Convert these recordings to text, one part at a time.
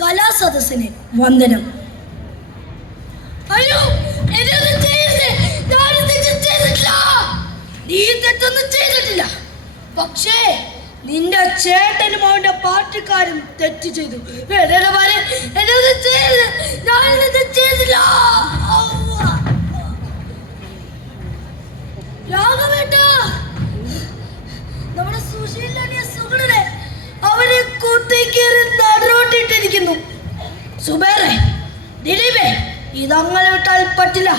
കലാസദസ്സിന് വന്ദനം. അയ്യോ, നീ തെറ്റൊന്നും ചെയ്തിട്ടില്ല. പക്ഷേ നിന്റെ ചേട്ടനും അവന്റെ പാർട്ടിക്കാരും തെറ്റ് ചെയ്തു. രാഘവേട്ടാ, നമ്മുടെ സുശീലനെ സുഗുണനെ അവരെ കൂട്ടിക്കേറി നടുറോട്ടിട്ടിരിക്കുന്നു. സുബേറെ, ദിലീപേ, ഇതങ്ങനെ വിട്ടാൽ പറ്റില്ല.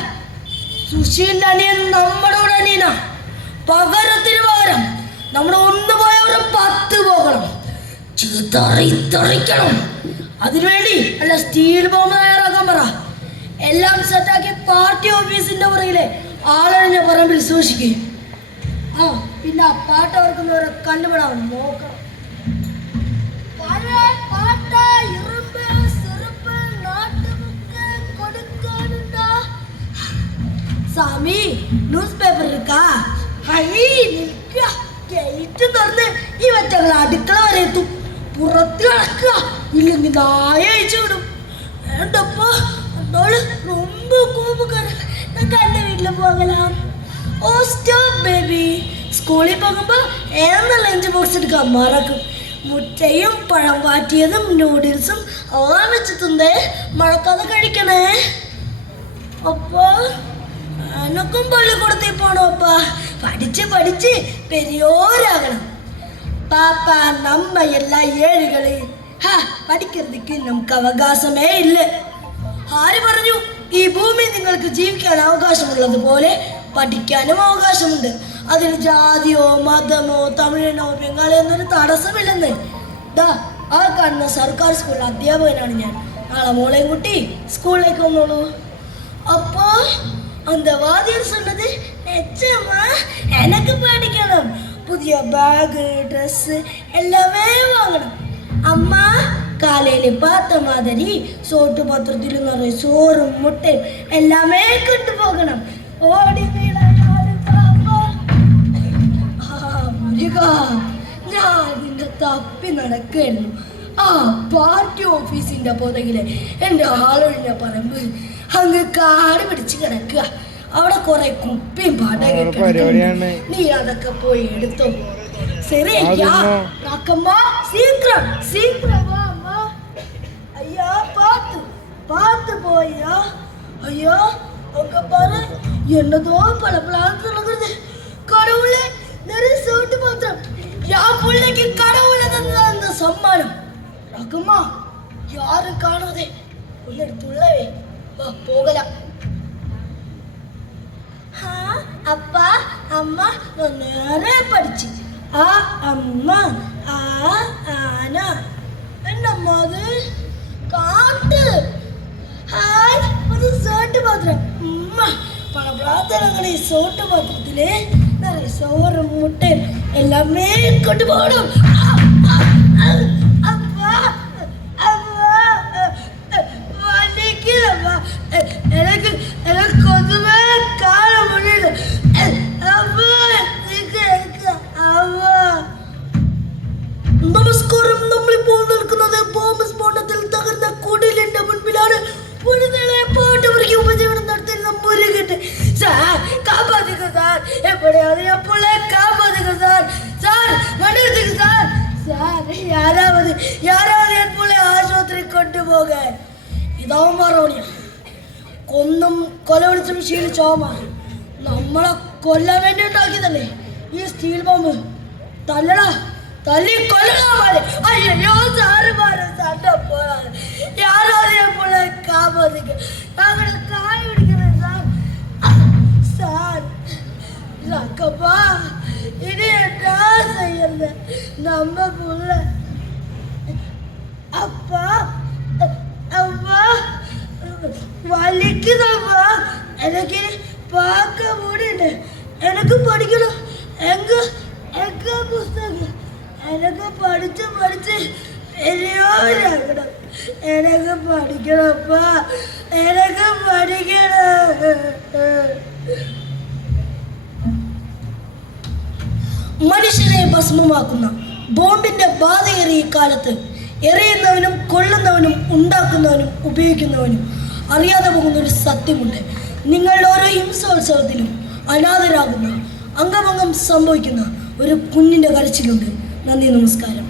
സുശീലിന്റെ അനിയൻ നമ്മുടെ കൂടെ അനിയനാ. പകരത്തിന് പകരം നമ്മുടെ 1 പോയവരും 10 പോകണം. ചീത്തറിക്കണം. അതിനുവേണ്ടി അല്ല സ്റ്റീൽ ബോംബ് തയ്യാറാക്കാൻ പറ. എല്ലാം സെറ്റാക്കി പാർട്ടി ഓഫീസിന്റെ പുറകിലെ ആളൊഴിഞ്ഞ പറമ്പിൽ സൂക്ഷിക്കുക. പിന്നെ ആ പാട്ട് ഓർക്കുന്നവരെ കണ്ടുപിടാൻ നോക്കണം. சாமி நியூஸ் பேப்பர் இருக்கா? ഗേറ്റ് തുറന്ന് ഈ വെച്ചങ്ങൾ അടുക്കള വരെ എത്തും. പുറത്ത് കിടക്കുക, ഇല്ലെങ്കിൽ നായ അയച്ചു വിടും. വേണ്ടപ്പോ എന്നോട് ரொம்ப കോപക്കാരൻ. ഞാൻ എൻ്റെ വീട്ടിൽ പോകലാം. ഓ സ്റ്റോപ്പ് ബേബി. സ്കൂളിൽ പോകുമ്പോൾ ഏതെന്ന ലഞ്ച് ബോക്സ് എടുക്കാൻ മറക്കും. മുട്ടയും പഴം വാറ്റിയതും നൂഡിൽസും എല്ലാം വെച്ചിട്ടുണ്ട്. മഴക്കാതെ കഴിക്കണേ. അപ്പോ എനക്കും പള്ളിക്കൂടത്തിൽ പോണോപ്പാ. പഠിച്ച് പെരിയോരാകണം. പാപ്പ നമ്മ എല്ലാ ഏഴുകള് പഠിക്കുന്നതിക്ക് നമുക്ക് അവകാശമേ ഇല്ല. ആര് പറഞ്ഞു? ഈ ഭൂമി നിങ്ങൾക്ക് ജീവിക്കാൻ അവകാശമുള്ളത് പോലെ പഠിക്കാനും അവകാശമുണ്ട്. അതിന് ജാതിയോ മതമോ തമിഴിനോ ബംഗാളിയോ എന്നൊരു തടസ്സമില്ലെന്ന്. ആ കാണുന്ന സർക്കാർ സ്കൂളിൽ അധ്യാപകനാണ് ഞാൻ. നാളെ മോളെയും കുട്ടി സ്കൂളിലേക്ക് വന്നോളൂ. அப்போ அந்த வாத்தியார் சொன்னது நிச்சயமா எனக்கு படிக்கணும். புதிய பேகு ட்ரெஸ்ஸு எல்லாமே வாங்கணும். அம்மா காலையில் பார்த்த மாதிரி சோட்டு பாத்திரத்தில் நிறைய சோறும் முட்டையும் எல்லாமே கொண்டு போகணும். ஓடி ഞാൻ അതിൻ്റെ തപ്പി നടക്കുകയായിരുന്നു. ആ പാർട്ടി ഓഫീസിന്റെ പുറകില് എൻ്റെ ആളൊഴിഞ്ഞ പറമ്പ് അങ്ങ് കാട് പിടിച്ച് കിടക്കുക. അവിടെ കുറെ കുപ്പിയും പാട്ടൊക്കെ. നീ അതൊക്കെ പോയി എടുത്തോ. ശരിയാ സീക്രം. അയ്യോ പാത്ത് പോയാ. ஐயோ அங்க பாரு என்னதோ பளபளன்னு சொல்லுது. கடவுளே, நிறைய சோட்டு பாத்திரம். என் பிள்ளைக்கு கடவுளை தந்த அந்த சம்மானம். ரகமா யாரும் காணாதே. உள்ளவே போகலாம். அப்பா அம்மா நான் நிறைய படிச்சு. அம்மா ஆனா என்னம்மா அது? காட்டு. ഹായ്, അത് സോട്ട് പാത്രം. പണപ്രാർത്ഥനകളെ സോട്ട് പാത്രത്തില് നിറയെ ചോറും മുട്ടയും എല്ലാമേ കൊണ്ടുപോകണം. എനിക്ക് കൊതുവേ കാണാൻ മുന്നിൽ. നമസ്കാരം. നമ്മളിപ്പോൾ നിൽക്കുന്നത് ബോംബ് സ്ഫോടനത്തിൽ തകർന്ന കുടിലിന്റെ മുൻപിലാണ്. പോട്ട് മുറുക്കി ഉപജീവനം നടത്തുന്ന മുരുകട്ട്. സാർ കാപ്പാത്തിക്കോ സാർ, എപ്പോഴാണ് എപ്പോഴേ കാപ്പാത്തിക്കോ സാർ. സാർ മണ്ണെടുത്തേക്ക് സാർ. സാർ യാരാവത് എപ്പോഴേ ആശുപത്രി കൊണ്ടുപോകാൻ. ഇതാവും മറോണിയ കൊന്നും കൊലവിളിച്ചും ശീലിച്ചോമാ. നമ്മളെ കൊല്ലാൻ വേണ്ടി ഉണ്ടാക്കിയതല്ലേ ഈ സ്റ്റീൽ ബോംബ്. തല്ലടാ, തല്ലി കൊല്ലടാ പോലെ. അയ്യോ സാറ് മാറും സാറിന്റെ പോലാണ്. യാരോടെ കാപ്പാത്തിക്ക ഞങ്ങളെ കായ പിടിക്കുന്നത് സാർ. സാർ രക്കപ്പാ, ഇനി എന്താ ചെയ്യുന്നത് നമ്മ പുള്ള? അപ്പാ വലിക്കുന്നപ്പാ. എനിക്ക് പാക്ക മൂടിയുണ്ട്. എനിക്ക് പഠിക്കണം. എങ്ക പുസ്തകം എനിക്ക് പഠിച്ച് പെരിയോരാകണം. എനിക്ക് പഠിക്കണപ്പാ, എനിക്ക് പഠിക്കണം. മനുഷ്യനെ ഭസ്മമാക്കുന്ന ബോംബിന്റെ ബാധയേറിയ കാലത്ത് എറിയുന്നവനും കൊള്ളുന്നവനും ഉണ്ടാക്കുന്നവനും ഉപയോഗിക്കുന്നവനും അറിയാതെ പോകുന്ന ഒരു സത്യമുണ്ട്. നിങ്ങളുടെ ഓരോ ഹിംസോത്സവത്തിലും അനാഥരാകുന്ന, അംഗഭംഗം സംഭവിക്കുന്ന ഒരു കുഞ്ഞിൻ്റെ കരച്ചിലുണ്ട്. നന്ദി, നമസ്കാരം.